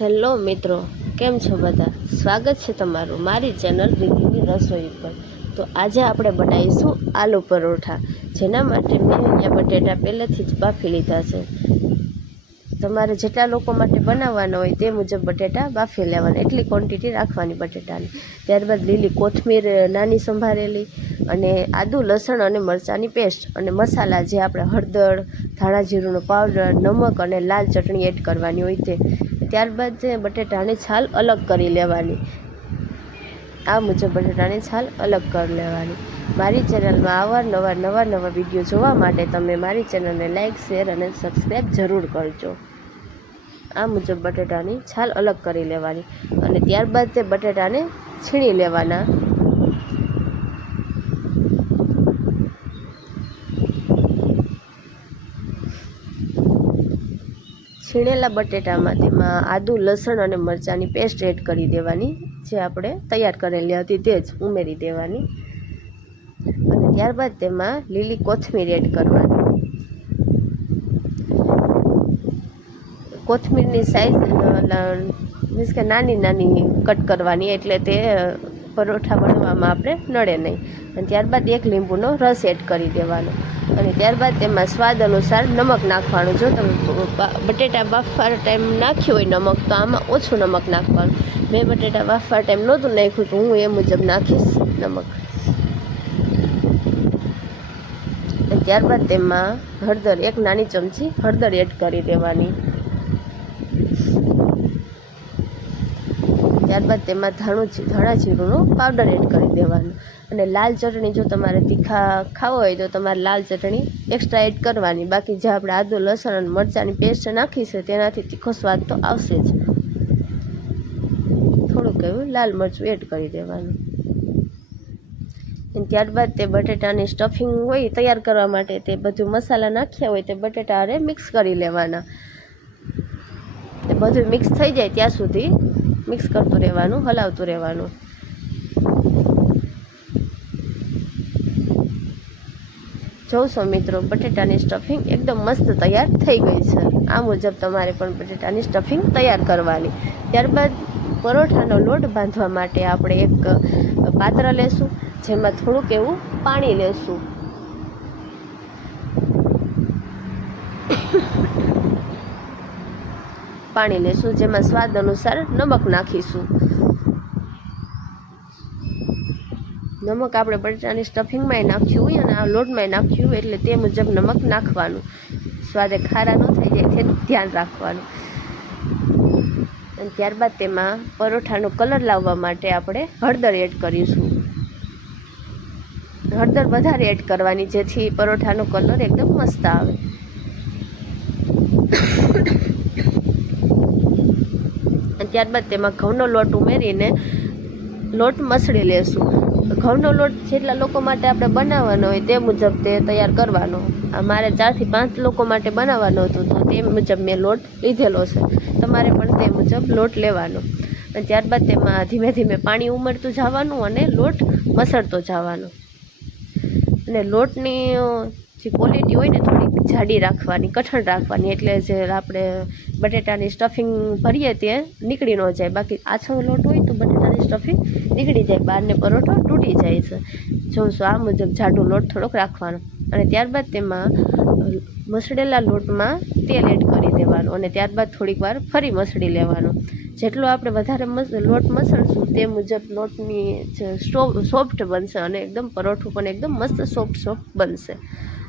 Hello મિત્રો, કેમ છો બધા? સ્વાગત છે તમારું મારી ચેનલ રીતિની રસોઈ પર। તો આજે આપણે બનાવીશું આલુ પરોઠા, જેના માટે મેં અહીંયા બટેટા પહેલેથી જ બાફી લીધા છે। તમારે જેટલા લોકો માટે બનાવવાના હોય તે મુજબ બટેટા બાફી લેવાના, એટલી ક્વોન્ટિટી રાખવાની બટેટાની। ત્યારબાદ લીલી કોથમીર નાની સંભારેલી, અને આદું લસણ અને મરચાંની પેસ્ટ, અને મસાલા જે આપણે હળદર, ધાણા જીરુંનો પાવડર, નમક અને લાલ ચટણી એડ કરવાની હોય તે। ત્યારબાદ બટેટાની છાલ અલગ કરી લેવાની, આ મુજબ બટેટાની છાલ અલગ કરી લેવાની। મારી ચેનલમાં અવારનવાર નવા વિડીયો જોવા માટે તમે મારી ચેનલને લાઇક, શેર અને સબસ્ક્રાઈબ જરૂર કરજો। આ મુજબ બટેટાની છાલ અલગ કરી લેવાની, અને ત્યારબાદ તે બટેટાને છીણી લેવાના। છીણેલા બટેટામાં તેમાં આદું, લસણ અને મરચાંની પેસ્ટ એડ કરી દેવાની, જે આપણે તૈયાર કરેલી હતી તે જ ઉમેરી દેવાની। અને ત્યારબાદ તેમાં લીલી કોથમીર એડ કરવાની। કોથમીરની સાઈઝ મીન્સ કે નાની કટ કરવાની, એટલે તે પરોઠા બનાવવામાં આપણે નડે નહીં। અને ત્યારબાદ એક લીંબુનો રસ એડ કરી દેવાનો, અને ત્યારબાદ તેમાં સ્વાદ અનુસાર નમક નાખવાનું। જો તમે બટેટા બાફવા ટાઈમ નાખ્યું હોય નમક, તો આમાં ઓછું નમક નાખવાનું। મેં બટેટા બાફવા ટાઈમ નહોતું નાખ્યું, તો હું એ મુજબ નાખીશ નમક। અને ત્યારબાદ તેમાં હળદર, એક નાની ચમચી હળદર એડ કરી દેવાની। ત્યારબાદ તેમાં ધાણા જીરુંનો પાવડર એડ કરી દેવાનો, અને લાલ ચટણી જો તમારે તીખા ખાવો હોય તો તમારે લાલ ચટણી એક્સ્ટ્રા એડ કરવાની। બાકી જે આપણે આદુ, લસણ અને મરચાંની પેસ્ટ નાખી છે તેનાથી તીખો સ્વાદ તો આવશે જ। થોડુંક એવું લાલ મરચું એડ કરી દેવાનું। અને ત્યારબાદ તે બટેટાની સ્ટફિંગ હોય તૈયાર કરવા માટે તે બધું મસાલા નાખ્યા હોય તે બટેટા હારે મિક્સ કરી લેવાના। તે બધું મિક્સ થઈ જાય ત્યાં સુધી મિક્સ કરતું રહેવાનું, હલાવતું રહેવાનું। જોશો મિત્રો, બટેટાની સ્ટફિંગ એકદમ મસ્ત તૈયાર થઈ ગઈ છે। આ મુજબ તમારે પણ બટેટાની સ્ટફિંગ તૈયાર કરવાની। ત્યારબાદ પરોઠાનો લોટ બાંધવા માટે આપણે એક પાત્ર લેશું, જેમાં થોડુંક એવું પાણી લેશું। પાણી લેશું, જેમાં સ્વાદ અનુસાર નમક નાખીશું। નમક આપણે બટેટાની સ્ટફિંગમાંય નાખ્યું હોય અને આ લોટમાંય નાખ્યું હોય, એટલે તે મુજબ નમક નાખવાનું। સ્વાદે ખારા ન થઈ જાય તે ધ્યાન રાખવાનું। અને ત્યારબાદ તેમાં પરોઠાનો કલર લાવવા માટે આપણે હળદર એડ કરીશું। હળદર વધારે એડ કરવાની, જેથી પરોઠાનો કલર એકદમ મસ્ત આવે। અને ત્યારબાદ તેમાં ઘઉંનો લોટ ઉમેરીને લોટ મસળી લેશું। ઘઉંનો લોટ જેટલા લોકો માટે આપણે બનાવવાનો હોય તે મુજબ તે તૈયાર કરવાનો। મારે 4 થી 5 લોકો માટે બનાવવાનો હતો, તો તે મુજબ મેં લોટ લીધેલો છે। તમારે પણ તે મુજબ લોટ લેવાનો। અને ત્યારબાદ તેમાં ધીમે ધીમે પાણી ઉમેરતું જવાનું અને લોટ મસળતો જવાનો। અને લોટની જે ક્વોલિટી હોય ને થોડીક જાડી રાખવાની, કઠણ રાખવાની, એટલે જે આપણે બટેટાની સ્ટફિંગ ભરીએ તે નીકળી ન જાય। બાકી આછો લોટ હોય તો બટેટાની સ્ટફિંગ નીકળી જાય બહાર ને પરોઠો તૂટી જાય છે। જોશો, આ મુજબ જાડો લોટ થોડોક રાખવાનો। અને ત્યારબાદ તેમાં મસળેલા લોટમાં તેલ એડ કરી દેવાનું, અને ત્યારબાદ થોડીક વાર ફરી મસળી લેવાનું। જેટલો આપણે વધારે લોટ મસળશું તે મુજબ લોટની સોફ્ટ બનશે, અને એકદમ પરોઠું પણ એકદમ મસ્ત સોફ્ટ બનશે।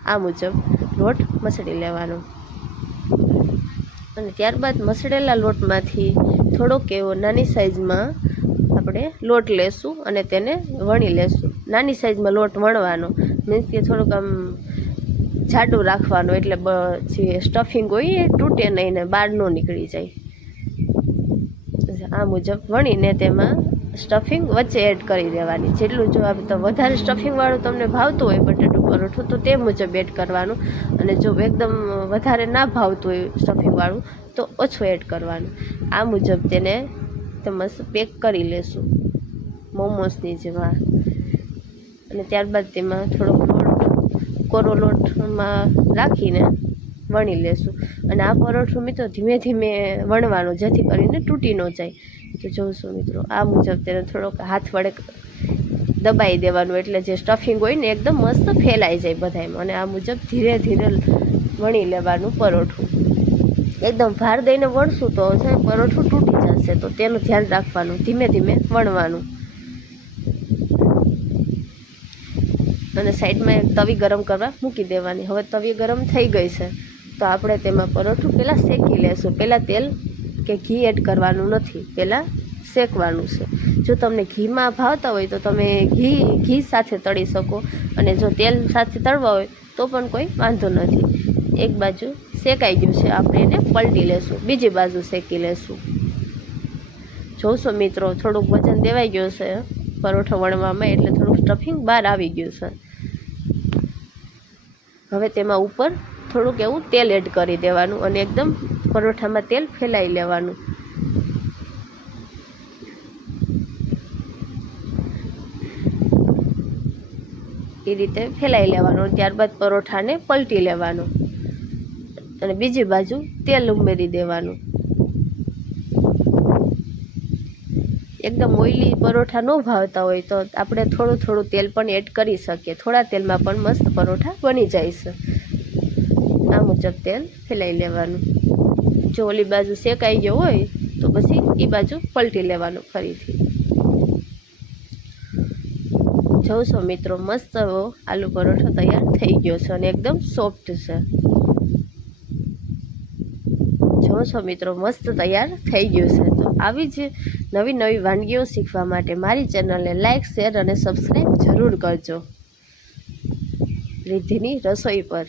આ મુજબ લોટ મસળી લેવાનો। અને ત્યારબાદ મસળેલા લોટમાંથી થોડોક એવો નાની સાઈઝમાં આપણે લોટ લેશું અને તેને વણી લેશું। નાની સાઈઝમાં લોટ વણવાનો, મીન્સ કે થોડુંક આમ જાડું રાખવાનું, એટલે જે સ્ટફિંગ હોય એ તૂટે નહીં ને બહાર ન નીકળી જાય। આ મુજબ વણીને તેમાં સ્ટફિંગ વચ્ચે એડ કરી દેવાની। જેટલું જો આપણે તો વધારે સ્ટફિંગવાળું તમને ભાવતું હોય બટેટું પરોઠું, તો તે મુજબ એડ કરવાનું। અને જો એકદમ વધારે ના ભાવતું હોય સ્ટફિંગવાળું, તો ઓછું એડ કરવાનું। આ મુજબ તેને મસ્ત પેક કરી લેશું મોમોસની જેવા। અને ત્યારબાદ તેમાં થોડોક લોટ કોરો લોટમાં રાખીને વણી લેશું. અને આ પરોઠું મિત્રો ધીમે ધીમે વણવાનું, જેથી કરીને તૂટી ન જાય. તો જોઉં મિત્રો આ મુજબ તેને થોડોક હાથ વડે દબાઈ દેવાનું, એટલે જે સ્ટફિંગ હોય ને એકદમ મસ્ત ફેલાઈ જાય બધામાં. અને આ મુજબ ધીરે ધીરે વણી લેવાનું પરોઠું. એકદમ ભાર દઈને વણશું તો છે પરોઠું તૂટી જશે, તો તેનું ધ્યાન રાખવાનું, ધીમે ધીમે વણવાનું. અને સાઈડમાં એક તવી ગરમ કરવા મૂકી દેવાની. હવે તવી ગરમ થઈ ગઈ છે તો આપણે તેમાં પરોઠું પહેલાં શેકી લેશું. પહેલાં તેલ કે ઘી એડ કરવાનું નથી, પહેલાં શેકવાનું છે. જો તમને ઘીમાં ભાવતા હોય તો તમે ઘી સાથે તળી શકો, અને જો તેલ સાથે તળવા હોય તો પણ કોઈ વાંધો નથી. એક બાજુ શેકાઈ ગયું છે, આપણે એને પલટી લેશું, બીજી બાજુ શેકી લેશું. જોશો મિત્રો થોડુંક વજન દેવાઈ ગયું છે પરોઠો વણવામાં, એટલે થોડુંક સ્ટફિંગ બહાર આવી ગયું છે. હવે તેમાં ઉપર થોડુંક એવું તેલ એડ કરી દેવાનું અને એકદમ પરોઠામાં તેલ ફેલાઈ લેવાનું. એ રીતે ફેલાઈ લેવાનું. ત્યારબાદ પરોઠાને પલટી લેવાનું અને બીજી બાજુ તેલ ઉમેરી દેવાનું. એકદમ ઓઈલી પરોઠા ન ભાવતા હોય તો આપણે થોડું તેલ પણ એડ કરી શકીએ. થોડા તેલમાં પણ મસ્ત પરોઠા બની જાય છે. આ મુજબ તેલ ફેલાઈ લેવાનું. જો ઓલી બાજુ શેકાઈ ગયો હોય તો પછી એ બાજુ પલટી લેવાનું ફરીથી. જોશો મિત્રો મસ્ત એવો આલુ પરોઠો તૈયાર થઈ ગયો છે અને એકદમ સોફ્ટ છે. જોશો મિત્રો મસ્ત તૈયાર થઈ ગયું છે. તો આવી જ નવી વાનગીઓ શીખવા માટે મારી ચેનલને લાઇક, શેર અને સબસ્ક્રાઈબ જરૂર કરજો. રિદ્ધિની રસોઈ પર.